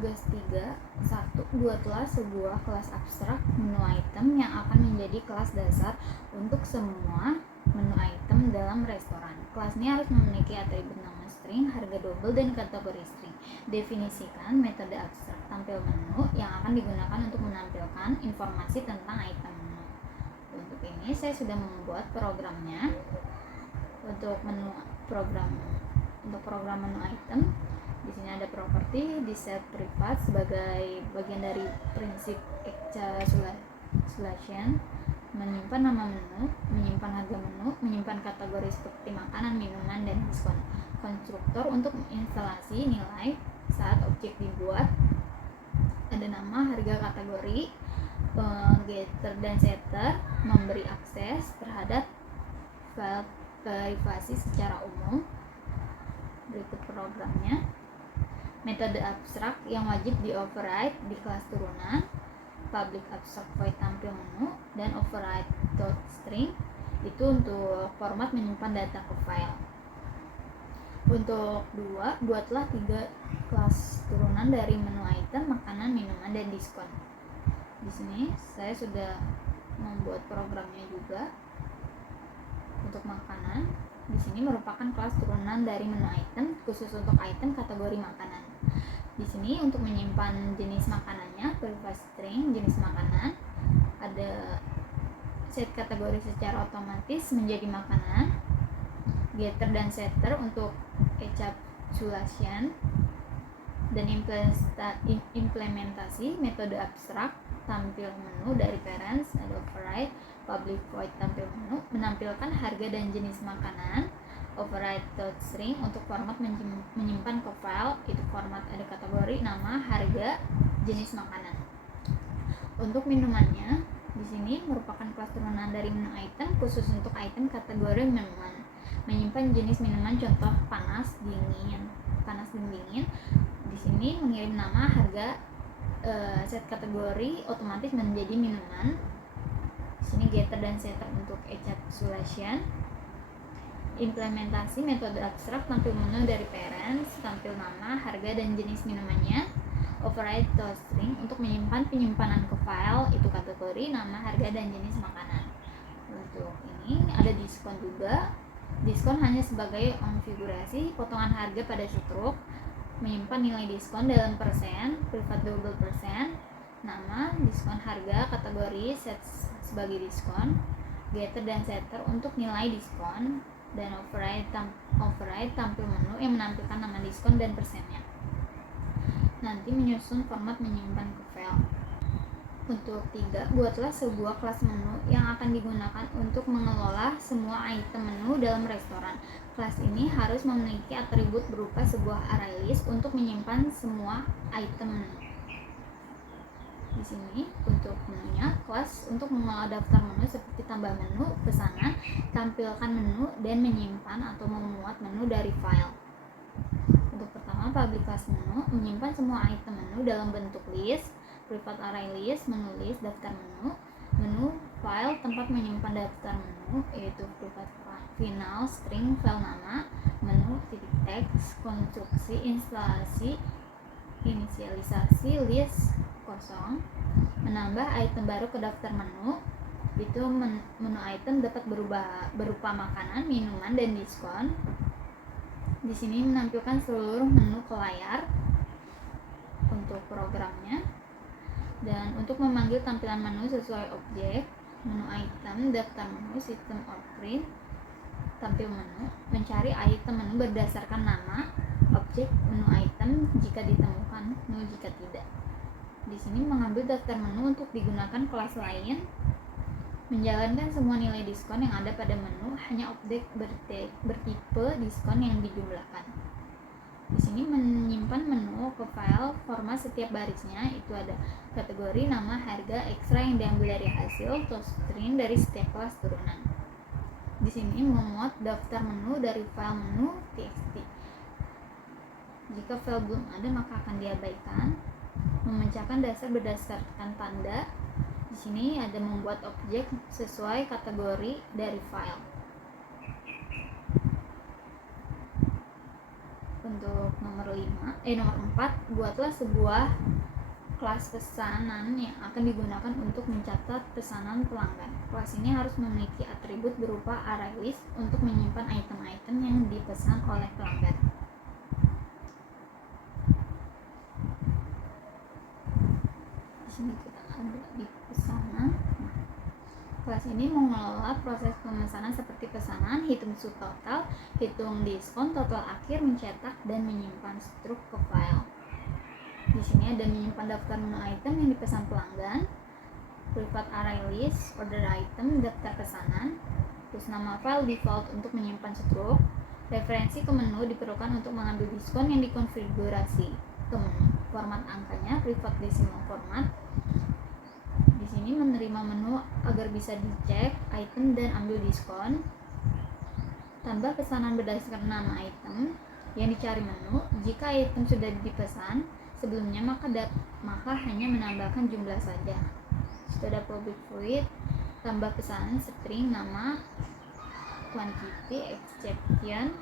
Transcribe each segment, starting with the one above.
Tugas 3. 1. Buatlah sebuah kelas abstrak menu item yang akan menjadi kelas dasar untuk semua menu item dalam restoran. Kelas ini harus memiliki atribut nama string, harga double, dan kategori string. Definisikan metode abstrak tampil menu yang akan digunakan untuk menampilkan informasi tentang item menu. Untuk ini saya sudah membuat programnya. Untuk program menu item, di sini ada properti di set privat sebagai bagian dari prinsip encapsulation, menyimpan nama menu, menyimpan harga menu, menyimpan kategori seperti makanan, minuman, dan diskon. Konstruktor untuk instalasi nilai saat objek dibuat, ada nama, harga, kategori, getter dan setter, memberi akses terhadap file privasi secara umum. Berikut programnya. Metode abstrak yang wajib di override di kelas turunan, public abstract void tampil menu, dan override .string itu untuk format menyimpan data ke file. Untuk 2, buatlah 3 kelas turunan dari menu item, makanan, minuman, dan diskon. Di sini saya sudah membuat programnya juga. Untuk makanan, di sini merupakan kelas turunan dari menu item khusus untuk item kategori makanan. Di sini untuk menyimpan jenis makanannya, private string jenis makanan, ada set kategori secara otomatis menjadi makanan, getter dan setter untuk encapsulation, dan implementasi metode abstrak tampil menu dari parents, ada override public void tampil menu, menampilkan harga dan jenis makanan, override .string untuk format menyimpan ke file, itu format ada kategori, nama, harga, jenis makanan. Untuk minumannya, di sini merupakan kelas turunan dari menu item khusus untuk item kategori minuman, menyimpan jenis minuman contoh panas, dingin. Di sini mengirim nama, harga, set kategori otomatis menjadi minuman. Di sini getter dan setter untuk encapsulation. Implementasi metode abstrak tampil menu dari parents, tampil nama, harga, dan jenis minumannya. Override .string untuk menyimpan penyimpanan ke file, itu kategori, nama, harga, dan jenis makanan. Untuk ini ada diskon juga. Diskon hanya sebagai konfigurasi potongan harga pada struk, menyimpan nilai diskon dalam persen, privat double persen, nama, diskon harga, kategori, set sebagai diskon, getter dan setter untuk nilai diskon, dan override tampil menu yang menampilkan nama diskon dan persennya. Nanti menyusun format menyimpan ke file. Untuk 3, buatlah sebuah kelas menu yang akan digunakan untuk mengelola semua item menu dalam restoran. Kelas ini harus memiliki atribut berupa sebuah array list untuk menyimpan semua item menu. Di sini untuk menunya, kelas untuk mengelola daftar menu seperti tambah menu, pesanan, tampilkan menu, dan menyimpan atau memuat menu dari file. Untuk pertama, public class menu menyimpan semua item menu dalam bentuk list, private array list, menu list, daftar menu, menu file tempat menyimpan daftar menu, yaitu private final string file nama, menu titik teks, konstruksi, instalasi, inisialisasi, list kosong, menambah item baru ke daftar menu, itu menu item dapat berupa makanan, minuman, dan diskon. Di sini menampilkan seluruh menu ke layar untuk programnya. Dan untuk memanggil tampilan menu sesuai objek, menu item, daftar menu, system or print, tampil menu, mencari item menu berdasarkan nama, objek, menu item jika ditemukan, menu jika tidak. Di sini mengambil daftar menu untuk digunakan kelas lain, menjalankan semua nilai diskon yang ada pada menu, hanya objek bertipe diskon yang dijumlahkan. Di sini menyimpan menu ke file, format setiap barisnya itu ada kategori, nama, harga, ekstra yang diambil dari hasil, .string dari setiap kelas turunan. Di sini memuat daftar menu dari file menu txt. Jika file belum ada maka akan diabaikan. Memecahkan dasar berdasarkan tanda. Di sini ada membuat objek sesuai kategori dari file. Untuk nomor 4, buatlah sebuah kelas pesanan yang akan digunakan untuk mencatat pesanan pelanggan. Kelas ini harus memiliki atribut berupa array list untuk menyimpan item-item yang dipesan oleh pelanggan. Di sini kita ada di pesanan. Kelas ini mengelola proses pemesanan seperti pesanan, hitung subtotal, hitung diskon, total akhir, mencetak, dan menyimpan struk ke file. Di sini ada menyimpan daftar menu item yang dipesan pelanggan, private array list, order item, daftar pesanan, terus nama file default untuk menyimpan struk, referensi ke menu diperlukan untuk mengambil diskon yang dikonfigurasi ke menu, format angkanya private decimal format. Di sini menerima menu agar bisa dicek item dan ambil diskon. Tambah pesanan berdasarkan nama item yang dicari menu. Jika item sudah dipesan sebelumnya maka hanya menambahkan jumlah saja. Sudah public void, tambah pesanan string nama, quantity, exception.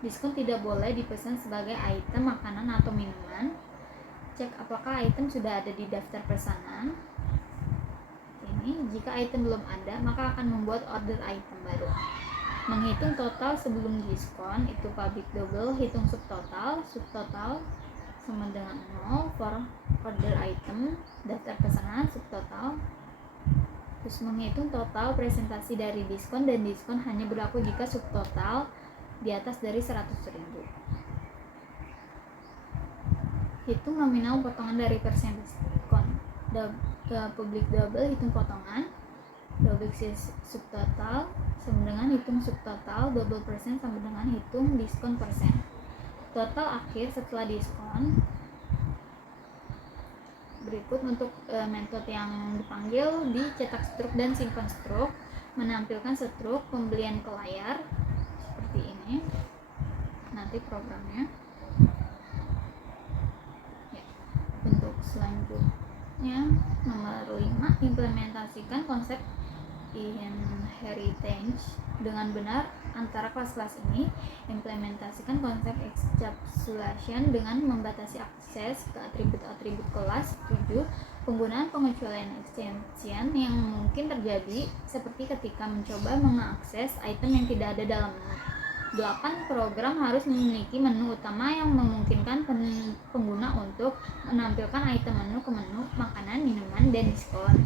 Diskon tidak boleh dipesan sebagai item makanan atau minuman. Cek apakah item sudah ada di daftar pesanan. Ini jika item belum ada maka akan membuat order item baru. Menghitung total sebelum diskon itu public double, hitung subtotal sama dengan 0 for order item, daftar pesanan, subtotal. Terus menghitung total presentasi dari diskon, dan diskon hanya berlaku jika subtotal di atas dari 100.000. Hitung nominal potongan dari persen diskon. Public double, hitung potongan, double subtotal sama dengan hitung subtotal, double persen sama dengan hitung diskon persen. Total akhir setelah diskon. Berikut untuk metode yang dipanggil dicetak struk dan simpan struk, menampilkan struk pembelian ke layar seperti ini. Nanti programnya. Ya. Untuk selanjutnya nomor 5, implementasikan konsep inheritance dengan benar antara kelas-kelas ini. Implementasikan konsep encapsulation dengan membatasi akses ke atribut-atribut kelas. 7. Penggunaan pengecualian exception yang mungkin terjadi seperti ketika mencoba mengakses item yang tidak ada dalam menu. 8. Program harus memiliki menu utama yang memungkinkan pengguna untuk menampilkan item menu ke menu makanan, minuman, dan diskon.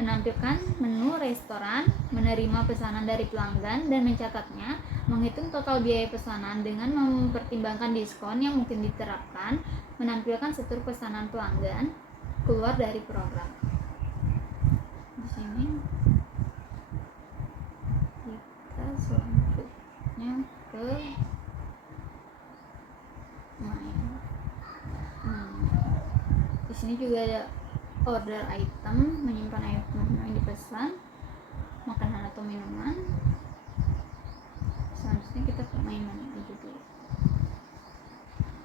Menampilkan menu restoran, menerima pesanan dari pelanggan dan mencatatnya, menghitung total biaya pesanan dengan mempertimbangkan diskon yang mungkin diterapkan, menampilkan struk pesanan pelanggan, keluar dari program. Di sini kita selanjutnya ke main. Di sini juga ada order item, menyimpan item yang dipesan, makanan atau minuman. Selanjutnya kita ke main menu dulu.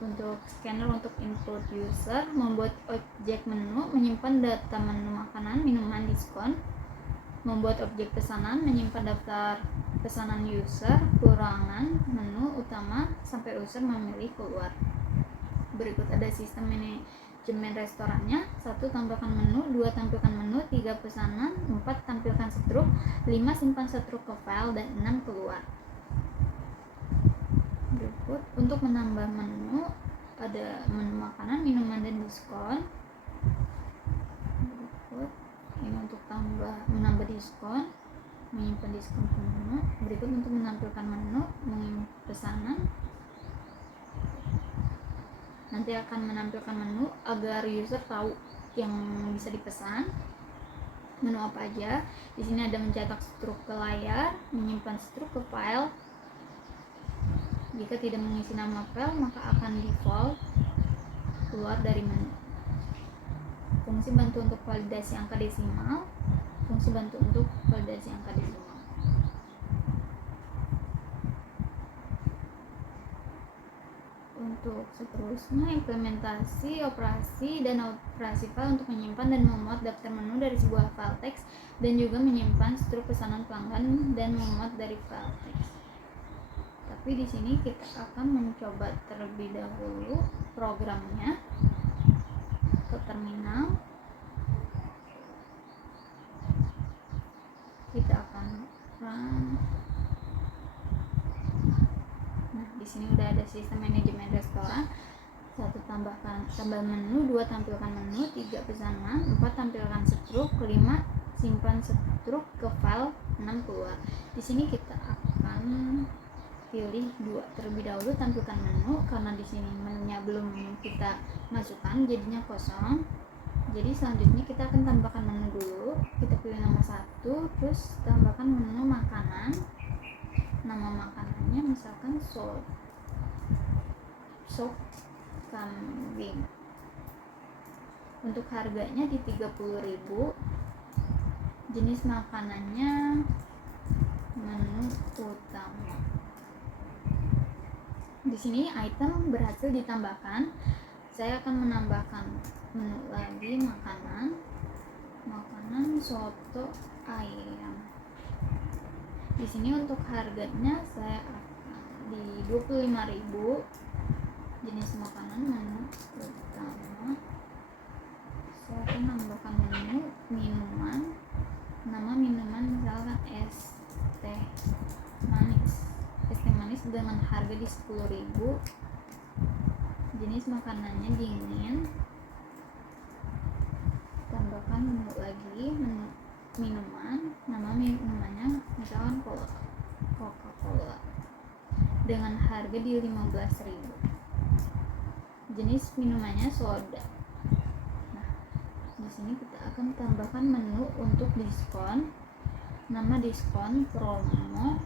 Untuk scanner untuk input user, membuat objek menu, menyimpan data menu makanan, minuman, diskon. Membuat objek pesanan, menyimpan daftar pesanan user, kurangan, menu utama sampai user memilih keluar. Berikut ada sistem manajemen restorannya. 1. Tambahkan menu, 2. Tampilkan menu, 3. Pesanan, 4. Tampilkan struk, 5. Simpan struk ke file, dan 6. Keluar. Berikut untuk menambah menu, ada menu makanan, minuman, dan diskon. Berikut ini untuk menambah diskon, menyimpan diskon ke menu. Berikut untuk menampilkan menu, mengirim pesanan. Nanti akan menampilkan menu agar user tahu yang bisa dipesan. Menu apa aja? Di sini ada mencetak struk ke layar, menyimpan struk ke file. Jika tidak mengisi nama file, maka akan default keluar dari menu. Fungsi bantu untuk validasi angka desimal. Fungsi bantu untuk validasi angka desimal. Untuk seterusnya, implementasi, operasi, dan operasi file untuk menyimpan dan memuat daftar menu dari sebuah file teks, dan juga menyimpan struk pesanan pelanggan dan memuat dari file teks. Kita Tapi di sini kita akan mencoba terlebih dahulu programnya ke terminal. Kita akan run. Nah, di sini udah ada sistem manajemen restoran. 1. Tambah menu, 2. Tampilkan menu, 3. Pesanan, 4. Tampilkan struk, 5. Simpan struk ke file, 6. Keluar. Di sini kita akan pilih 2 terlebih dahulu, tampilkan menu, karena di sini menunya belum kita masukkan jadinya kosong. Jadi selanjutnya kita akan tambahkan menu dulu. Kita pilih nomor 1, terus tambahkan menu makanan. Nama makanannya misalkan sop kambing. Untuk harganya di 30.000. Jenis makanannya menu utama. Di sini item berhasil ditambahkan. Saya akan menambahkan menu lagi, makanan soto ayam. Di sini untuk harganya saya akan di 25.000. Jenis makanan menu utama. Saya akan menambahkan menu minuman. Nama minuman misalkan es teh manis dengan harga di 10.000. Jenis makanannya dingin. Tambahkan menu lagi, menu minuman. Nama minumannya misalkan Coca-Cola dengan harga di 15.000. Jenis minumannya soda. Nah, di sini kita akan tambahkan menu untuk diskon. Nama diskon, promo,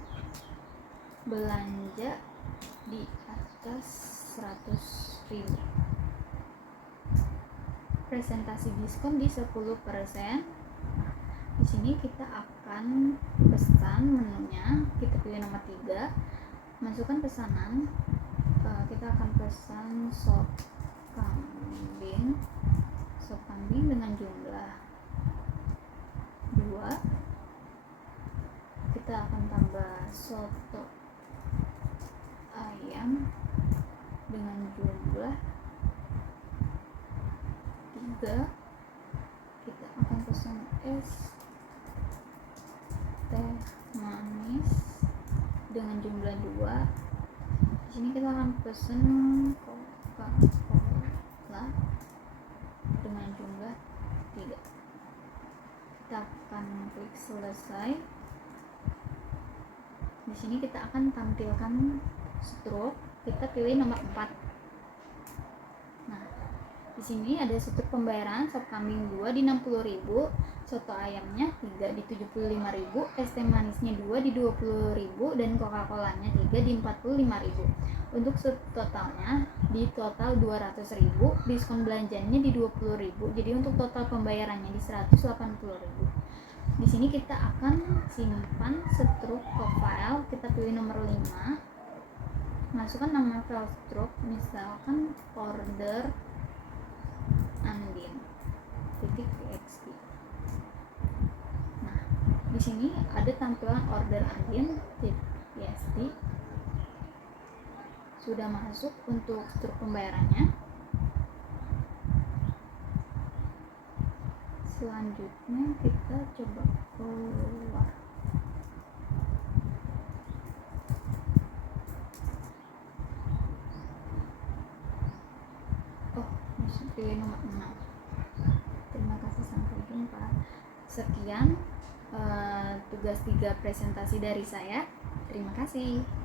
belanja di atas 100.000. Presentasi diskon di 10%. Nah, di sini kita akan pesan menunya. Kita pilih nomor 3, masukkan pesanan. Kita akan pesan sop kambing dengan jumlah 2. Kita akan tambah soto ayam dengan jumlah 3. Kita akan pesan es teh manis dengan jumlah 2. Di sini kita akan pesan Coca-Cola dengan jumlah 3. Kita akan klik selesai. Di sini kita akan tampilkan struk. Kita pilih nomor 4. Nah, di sini ada struk pembayaran sop kambing 2 di 60.000, soto ayamnya 3 di 75.000, es teh manisnya 2 di 20.000, dan Coca-Colanya 3 di 45.000. Untuk totalnya di total 200.000, diskon belanjanya di 20.000. Jadi untuk total pembayarannya di 180.000. Di sini kita akan simpan struk ke file. Kita pilih nomor 5. Masukkan nama file struk, misalkan order andin.txt. Nah, di sini ada tampilan order andin.txt. Sudah masuk untuk struk pembayarannya. Selanjutnya kita coba keluar. Masih pilih nomor 6. Terima kasih, sampai jumpa. Sekian tugas 3 presentasi dari saya. Terima kasih.